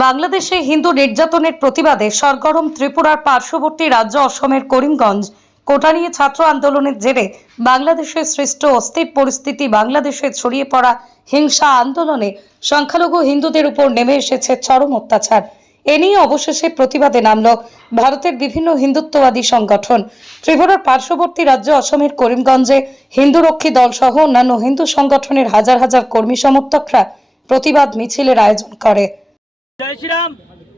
বাংলাদেশে হিন্দু নির্যাতনের প্রতিবাদে সরগরম ত্রিপুরার পার্শ্ববর্তী রাজ্য অসমের করিমগঞ্জ কোটা নিয়ে ছাত্র আন্দোলনের জেরে বাংলাদেশে সৃষ্ট অস্থির পরিস্থিতি। বাংলাদেশে ছড়িয়ে পড়া হিংসা আন্দোলনে সংখ্যালঘু হিন্দুদের উপর নেমে এসেছে চরম অত্যাচার। এ নিয়ে অবশেষে প্রতিবাদে নামল ভারতের বিভিন্ন হিন্দুত্ববাদী সংগঠন। ত্রিপুরার পার্শ্ববর্তী রাজ্য অসমের করিমগঞ্জে হিন্দুরক্ষী দল সহ অন্যান্য হিন্দু সংগঠনের হাজার হাজার কর্মী সমর্থকরা প্রতিবাদ মিছিলের আয়োজন করে। जय श्री राम,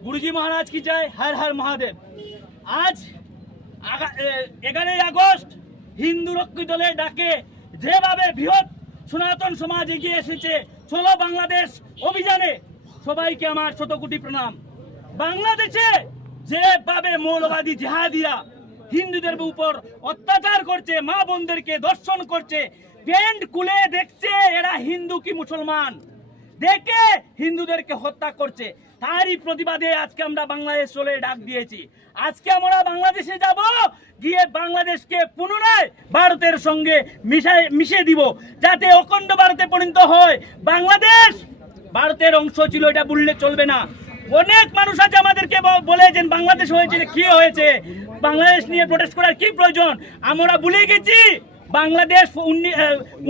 गुरुजी महाराज की जय, हर हर महादेव। आज 11 আগস্ট হিন্দু রক্ষী দলের ডাকে যেভাবে বৃহৎ সনাতন সমাজ এগিয়ে এসেছে চলো বাংলাদেশ অভিযানে, সবাইকে আমার শতকোটি প্রণাম। বাংলাদেশে যেভাবে মৌলবাদী জিহাদিরা হিন্দুদের উপর অত্যাচার করছে, মা বোনদেরকে দর্শন করছে, প্যান্ট খুলে দেখছে এরা হিন্দু কি মুসলমান, দেখে হিন্দুদেরকে হত্যা করছে, তারই প্রতিবাদে আজকে আমরা বাংলাদেশ চলে ডাক দিয়েছি। আজকে আমরা বাংলাদেশে যাব, গিয়ে বাংলাদেশকে পুনরায় ভারতের সঙ্গে মিশিয়ে দিব, যাতে অখণ্ড ভারতে পরিণত হয়। বাংলাদেশ ভারতের অংশ ছিল, এটা বললে চলবে না। অনেক মানুষ আছে আমাদেরকে বলে যে বাংলাদেশ হয়েছে, কি হয়েছে, বাংলাদেশ নিয়ে প্রোটেস্ট করার কি প্রয়োজন। আমরা ভুলে গেছি বাংলাদেশ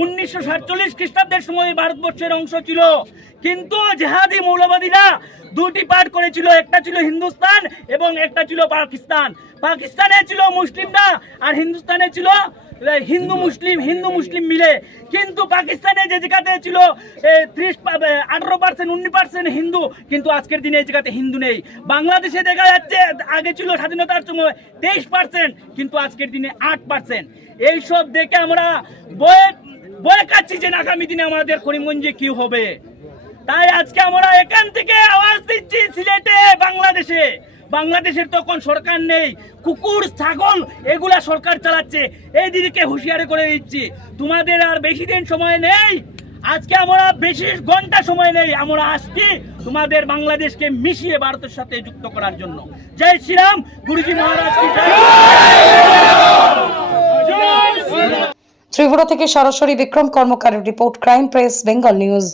1947 খ্রিস্টাব্দের সময় ভারতবর্ষের অংশ ছিল, কিন্তু জেহাদি মৌলবাদীরা দুটি পার্ট করেছিল, একটা ছিল হিন্দুস্তান এবং একটা ছিল পাকিস্তান। পাকিস্তানে ছিল মুসলিমরা আর হিন্দুস্তানে ছিল হিন্দু মুসলিম মিলে। কিন্তু পাকিস্তানে যে জায়গাতে ছিল 18% 19% হিন্দু, কিন্তু আজকের দিনে এই জায়গাতে হিন্দু নেই। বাংলাদেশে দেখা যাচ্ছে আগে ছিল স্বাধীনতার সময় 23%, কিন্তু আজকের দিনে 8%। এইসব দেখে আমরা বয়ে কাচ্ছি যে আগামী দিনে আমাদের করিমগঞ্জে কি হবে। তাই আজকে আমরা এখান থেকে আওয়াজ দিচ্ছি সিলেটে, বাংলাদেশের তখন সরকার নেই, কুকুর ছাগল এগুলা সরকার চালাচ্ছে। এই দিকে হুঁশিয়ারি করে দিচ্ছি, তোমাদের আর বেশি দিন সময় নেই, আজকে আমরা বেশি ঘন্টা সময় নেই, আমরা আসছি তোমাদের বাংলাদেশকে মিশিয়ে ভারতের সাথে যুক্ত করার জন্য। জয় শ্রীরাম, গুরুজি মহারাজ কি জয়। ত্রিপুরা থেকে সরাসরি বিক্রম কর্মকারের রিপোর্ট, ক্রাইম প্রেস, বেঙ্গল নিউজ।